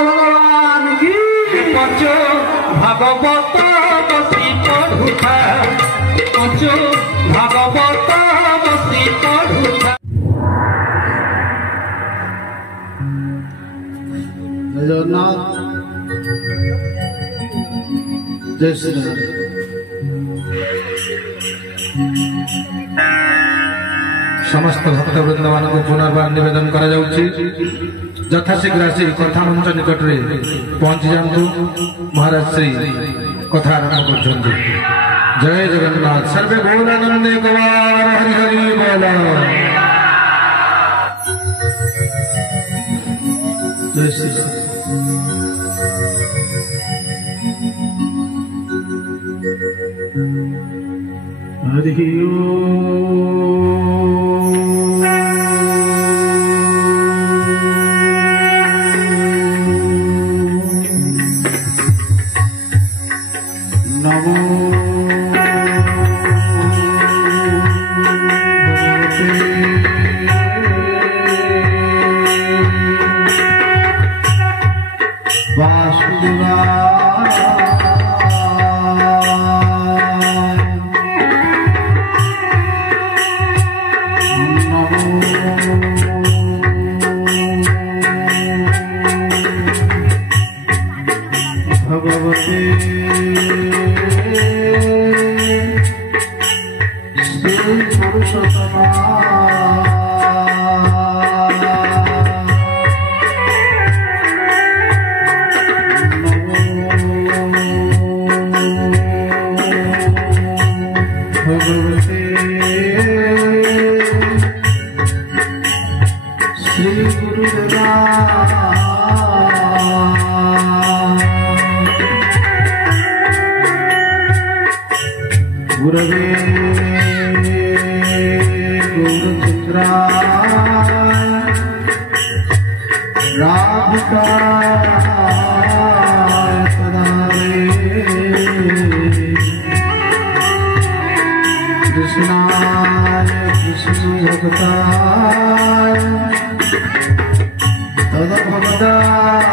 भगवान की पंचो भागवत बसी पढ़ुथा पंचो भागवत बसी पढ़ुथा जगन्नाथ जय श्री राम। समस्त भक्तवृंद मान पुनर्बार निवेदन करा जाउछि यथाशीघ्र आसी कथा मंच निकट रे पहुंची जातु महाराज श्री कथा आरंभ कर। जय जगन्नाथ सर्वे गौरानंदे गवार हरि हरि बोल। जय श्री राम। हरि नमो गुरवे गौरचित्राय राधिकाय पदारे कृष्णाय कृष्ण भक्ताय तद्भक्ताय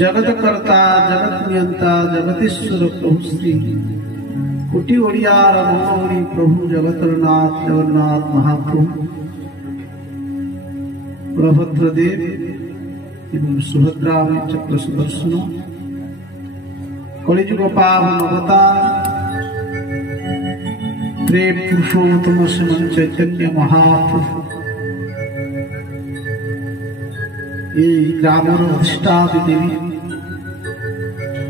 जगत कर्ता जगत नियंता जगतीश्वर प्रभु श्री कोटि ओडियार महामणि प्रभु जगतनाथ जगन्नाथ महाप्रभु बलभद्र देव एवं सुभद्रा चक्र सुदर्शन कलिजुग पावन अवतार प्रेम पुरुषोत्तम श्रीमन चैतन्य महाप्रभु ग्रामर अधिष्ठात्री देवी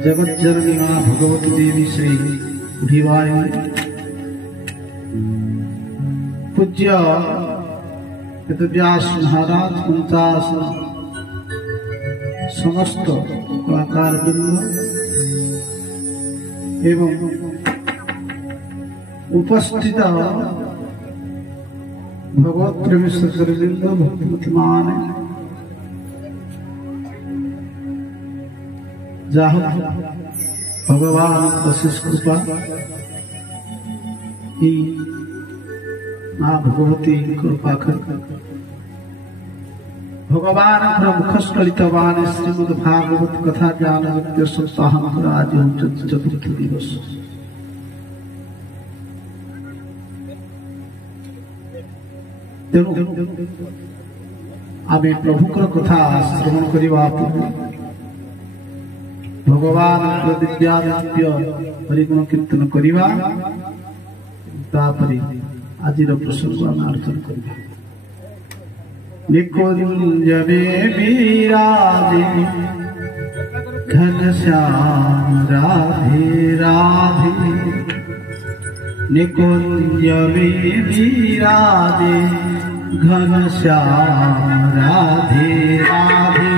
जगत जननी मां भगवती देवी श्री बुढ़ीबाई पूज्य वेदव्यास महाराज 49 समस्त कलाकार वृंद एवं उपस्थित भगवत प्रेमी सज्जनवृंद भक्तिमान जाहो भगवान अशेष कृपा माँ भगवती कृपा कर भगवान मुखस्खलितवान श्रीमद भागवत कथा ज्ञान नित्य सप्ताह आज चतुर्थ दिवस तेणु आम प्रभुकर कथा श्रवण करने भगवान दिव्यादित्य हरिगुण कीर्तन करवा आज प्रसंग आम अर्चन करवा निकुंज में विराजे घनश्याम राधे राधे निकुंज में विराजे घनश्याम राधे राधे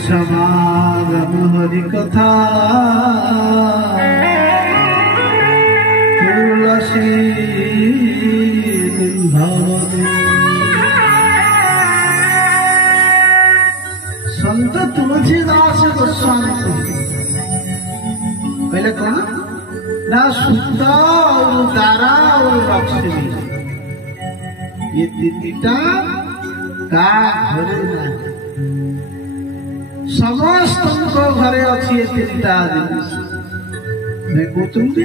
समागम हरि कथा तुलसी संत तुलसीदास गोस्वामी पहले कौन ना शुद्ध और दारा और लक्ष्मी ये तीनटा का घरे ना समस्त घरे अच्छी तीनटा जिनिस मैं कहते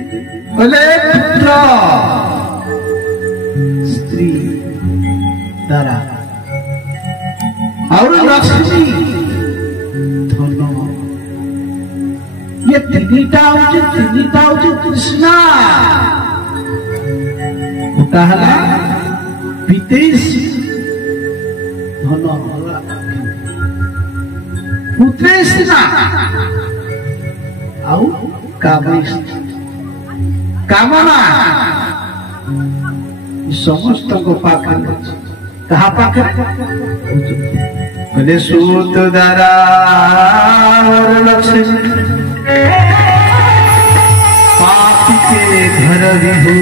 पुत्र स्त्री दारा और लक्ष्मी धन ये तीनटा हूँ कृष्णा कहला विदेशी धन पुत्रेष्णा आउ कामना समस्त को पाखे कहा पाखे बोले सूत दारा लक्ष्मी पापी के घर विभू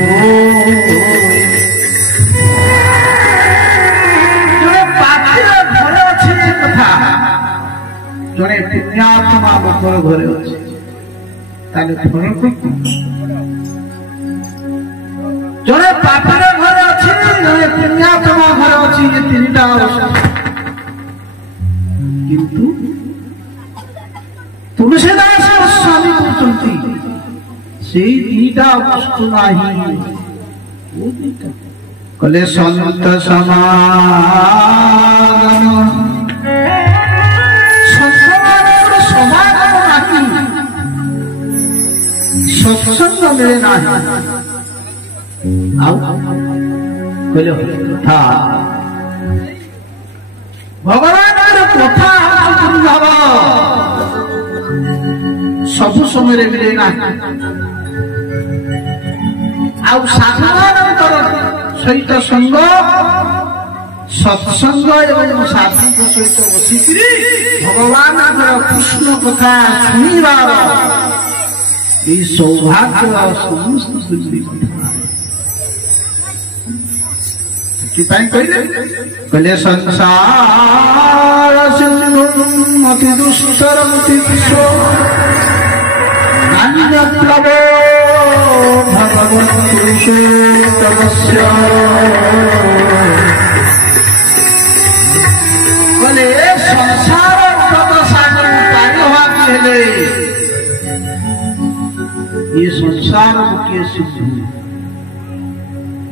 ଜଣେ ପୁଣ୍ୟାତ୍ମା ଲୋକର ଘରେ ଅଛି ତାହେଲେ ଫରକ ଜଣେ ପାପୀର ଘରେ ଅଛି ଜଣେ ପୁଣ୍ୟାତ୍ମା ଘରେ ଅଛି ଏ ତିନିଟା କିନ୍ତୁ ତୁଳସୀଦାସ ସ୍ୱାମୀ କହୁଛନ୍ତି ସେଇ ଦିଟା ବସ୍ତୁ ନାହିଁ କଲେ ସନ୍ତ ସମାଗମ ସନ୍ତମାନଙ୍କର ସମାଗମ ନାହିଁ ସତ୍ସଙ୍ଗ ମିଳେ ନାହିଁ ଆଉ କହିଲେ କଥା ଭଗବାନଙ୍କର କଥା ଭାବ ସବୁ ସମୟରେ ମିଳେ ନାହିଁ ଆଉ ସାଧୁମାନଙ୍କର ସହିତ ସଙ୍ଗ ସତ୍ସଙ୍ଗ ଏବଂ ସାଧୁଙ୍କ ସହିତ ବସିକିରି ଭଗବାନଙ୍କର କୃଷ୍ଣ କଥା ଶୁଣିବାର এই সৌভাগ্য সমস্ত କହିଲେ ସଂସାର ମତି ଦୁଷ୍ଟର ମତି ପ୍ଲବ ଭଗବତୀ କହିଲେ ସଂସାର ସାଗର ପାରି ହବାକୁ ହେଲେ ये संसार गोटे सिद्धू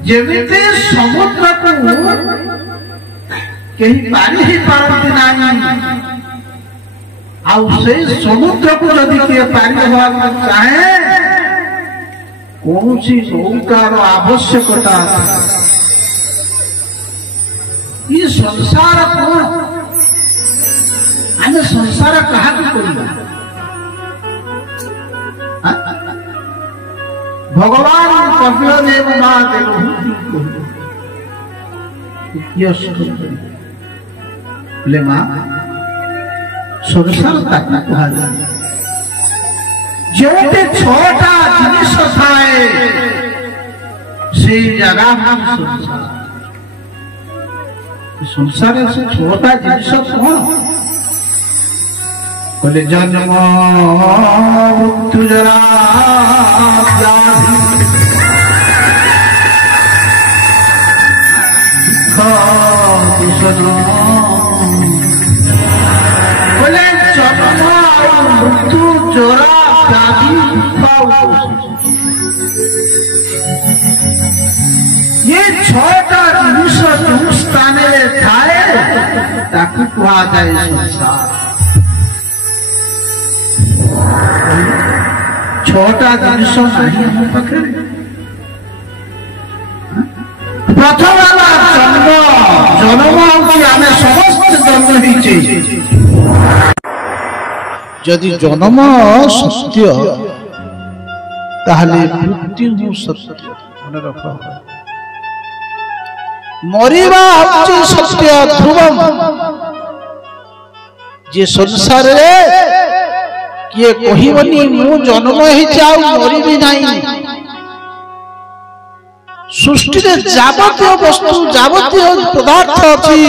जेमिति समुद्र को कहीं पारी ही पारती नहीं आउ से समुद्र को यदि किए पारी होगा चाहे कौन सी नौकार आवश्यकता ये संसार को आम संसार कहा भगवान कपिल देव मां बोले मां संसार ताकि कहा जाए जोटे छोटा जिनिस थाए से जगह संसार से छोटा जिनिस कौन बोले जन्म मृत्यु जरा बोले जन्म मृत्यु जरा व्याधि ये छोटा जिनिस जो स्थान थाए ताकू कहा जाए संसार छोटा जिनिस नहीं हम पाखे प्रथम जन्म जन्म आम समस्त जन्म होइछे यदि जन्म सत्य ताहले मृत्यु सत्य मन रख मरिबा होछि सत्य ध्रुवम जे संसार रे किए कहबनी मु जन्म ही जाऊ मरिबी नहीं सृष्टि रे जावतीय वस्तु जावतीय पदार्थ अछि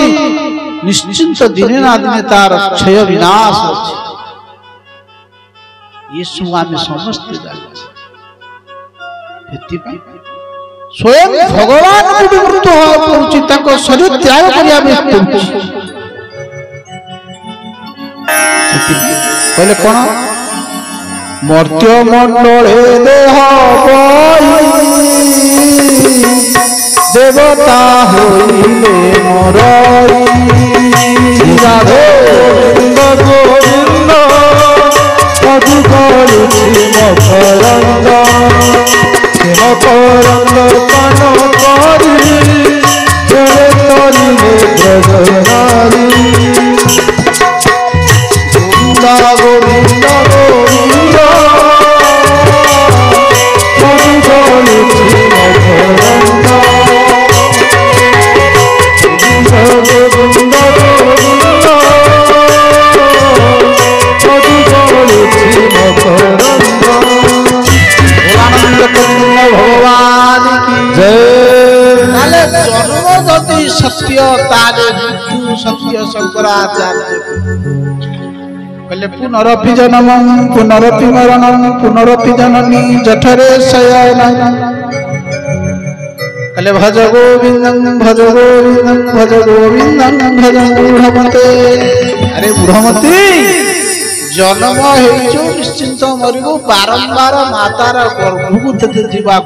निश्चिंत दिने ना दिने तार क्षय विनाश अछि यीशु आमे समस्त जानि एति स्वयं भगवान को मृत्यु हो पहुंची ताको शरीर त्याग करिया में पहुंची कहले कोन मर्त्य मंडले देह देवता होइले मरई राधे गोविंद मधु करुछि मकरंद मकरंद पान करी जड़े तरिले ब्रजनारी गोविंद गोविंद मधु करुछि मकरंद गोविंद गोविंद मधु करुछि मकरंद भगवान की जय। जन्म यदि सत्य ताले मृत्यु सत्य शंकराचार्य कहले पुनरपि जन्मं पुनरपि मरणं पुनरपि जननी जठरे शयनं कहले भज गोविंदं भज गोविंदं भज गोविंदं भज बुढ़मते। अरे बुढ़मती जन्म हेचो निश्चिंत मरिबो बारंबार मातार गर्भକୁ तेते जीवा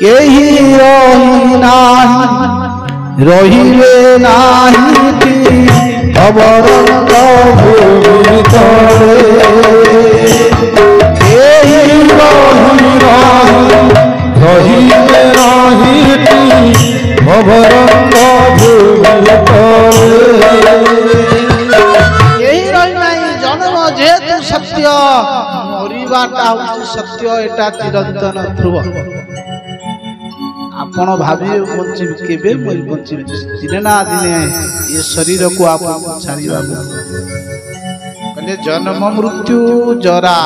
केही रही नाही रहिबे नाही अवरंग भूमि तले केही रही नाही रहिबे नाही अवरंग भूमि तले केही रही नाही जन्म जेतु सत्य मरिबाटा होची सत्य एटा चिरंतन ध्रुव। आपण भाविए बंचिबे केबे मरि बंचिबे दिने ना दिने ये शरीर को आप छाड़िबा कहले जन्म मृत्यु जरा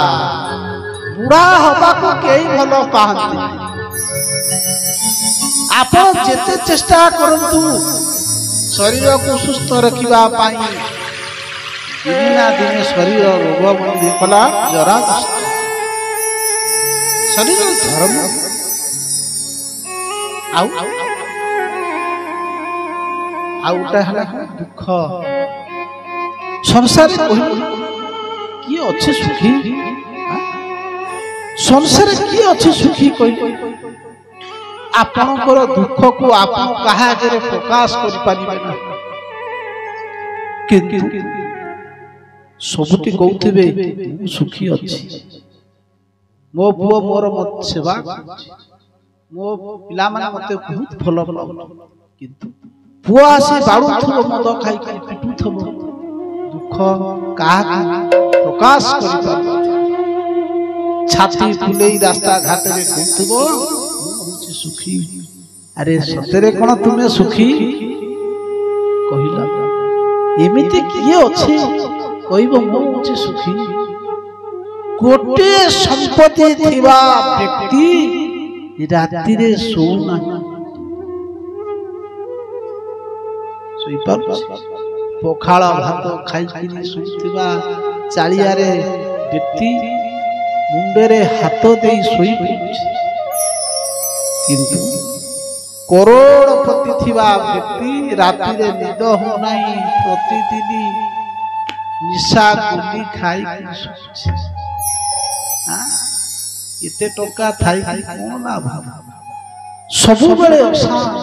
बुढ़ा हबा को केही भलो पाहंती आपण जेते चेष्टा करंतु शरीर को सुस्थ रखिबा पाई दिने ना दिने शरीर रोग बंदी कला जरा शरीर धर्म आउटा हला दुख संसार किए अच्छे सुखी संसार किए अच्छे सुखी कहि आपनकर दुख को आपन कहा आगे प्रकाश कर पारिबे ना किंतु सबुटी कहउथिबे सुखी अछि मो पुओ मोर मत सेवा मो पिला माने मते बहुत भलो किंतु पुआ से बाड़ू थबो मद खाई खाई पिटू थबो दुख काहा प्रकाश करि पाबो छाती फुलेई रास्ता घाट रे कहथबो होची सुखी। अरे सतरे कोन तुमे सुखी कहिला एमिति किए अछि कहइबो मो होची सुखी कोटे संपत्ति थिबा व्यक्ति राति रे सोना पखाड़ भात खाई सोईथिबा चालिया रे व्यक्ति मुंडे हाथ दे सोई किंतु करोड़पति थिबा व्यक्ति राति रे निद हो नाही प्रतिदिन निशा गुली खाई इते टोका थाई कोन लाभ सबु बेले अशांत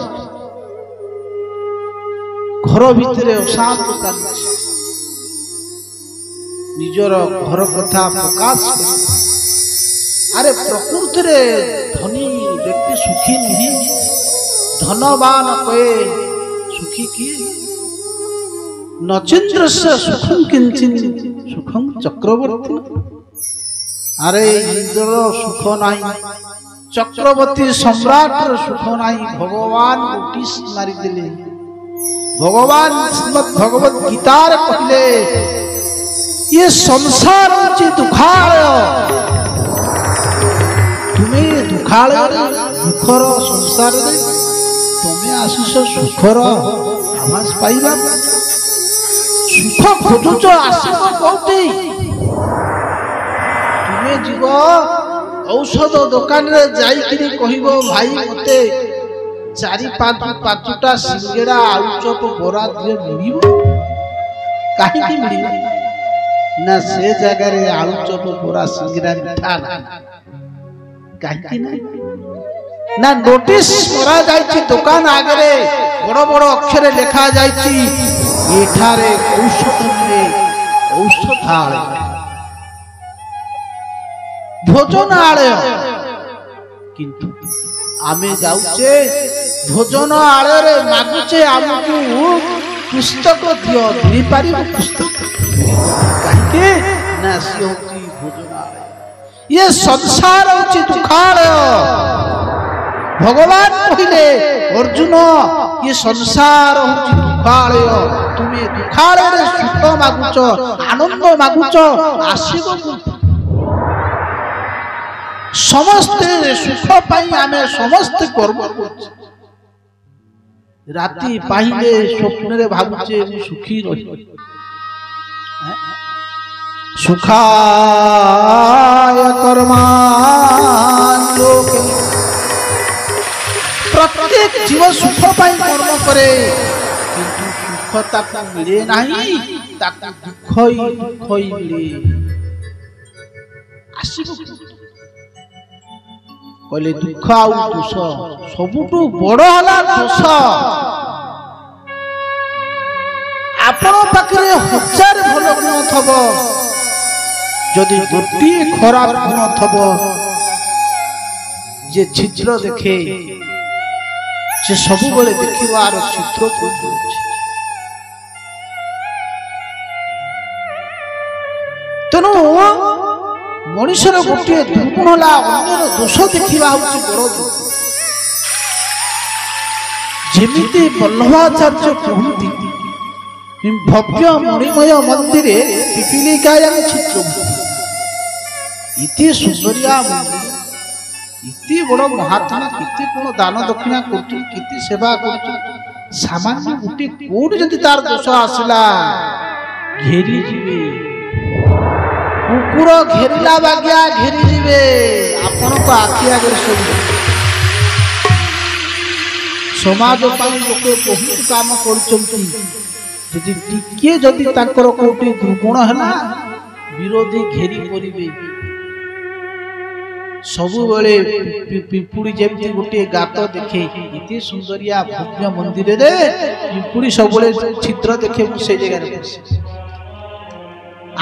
घर भितरे अशांत निजर घर कथा प्रकाश कर। अरे प्रकृति रे धनी व्यक्ति सुखी नहीं धनवान कहे सुखी किए नचिंद्र से सुखं किंचिन सुखं चक्रवर्ती। अरे इंद्र सुख नहीं चक्रवर्ती सम्राट सुख नहीं भगवान नोटिस मारी दिले भगवान श्रीमद् भगवत गीतार कहले ये संसार होची दुखालय तुम्हें दुखालय दुखर संसार रे तुम्हें आशीष सुखर आवाज पाइबा सुख खोजुच आशीष कोठी तुम्हें जीव औषध दुकान रे जाई किनी कहिबो भाई मते 4-5टा सिंगेड़ा आलुचप बोरा दिए मिलिबो काहे की मिलिबो ना से जगह रे आलुचप बोरा सिंगेड़ा मिठा ना काहे की ना नोटिस करा जायछि दुकान आगे रे बड़ बड़ अक्षर लिखा जायछि एठारे औषध मिले औषधालय भोजनालय किंतु आमे जाउचे भोजनालय रे मागुचे आमकु पुस्तक दियो दी पारिबो पुस्तक काहे ना सियोची भोजनालय ये संसार होची दुखालय भगवान कहिले अर्जुन ये संसार होची दुखालय तुमे दुखालय रे सुख मागुच आनंद मागुच आसीबो समस्त सुख पाई आमे समस्त कर्म करछ राति पाहिले स्वप्न रे भाबुचे सुखी रही सुखाय कर्मान् लोके प्रत्येक जीव सुख पाई कर्म करे किंतु सुख ताकू मिले नहीं ताकू दुख ही मिले आसिबो कहले दुख आउ दोष सबुठु बड़ हला दोष आपण पाखरे हजार भल गुण थब जदि गोटे खराब गुण थब जे छिद्र देखे से सब बेले देखिबार छिद्र कोठी अछि तेणु मनुष्यर गोटे दुर्गुण होला अन्यर दोष देखिबा होछि बड़ दुख जेमिति वल्लभाचार्य कहନ୍ତି भव्य मणिमय मंदिर पिपीलिकायां चित्र इति सुंदरिया इति बड़ महात्मा किति कोन दान दक्षिणा करतु किति सेवा करतु सामान्य गुटी कोड जदि तार दोष आसला घेरी जिवे कुकुर घेरिला बाग्या घेरी जिवे आपण को आखि आगे सब समाज पाई लोके बहुत काम करचंती जदि टिके जदि ताकर कोटी दुर्गुण हैना विरोधी घेरी परिबे सबु बेले पिपुड़ी जेमती गोटे गात देखे इति सुंदरिया भव्य मंदिर रे पिपुड़ी सब बेले छिद्र देखे से जगह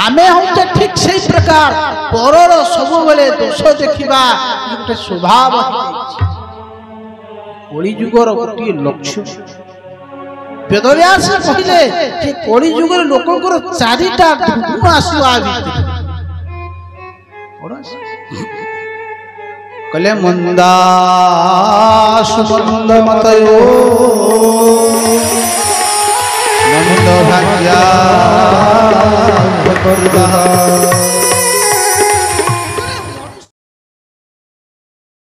आमे होते ठीक सही प्रकार परर सब बेले दोष देखिबा गोटे स्वभाव कली युगर गोटे लक्ष्य वेदव्यास कहले जे कली युगर लोककर चारिटा दुर्गुण आसीबा भितर कले मंदा सुमंद मतयो मंद भाग्या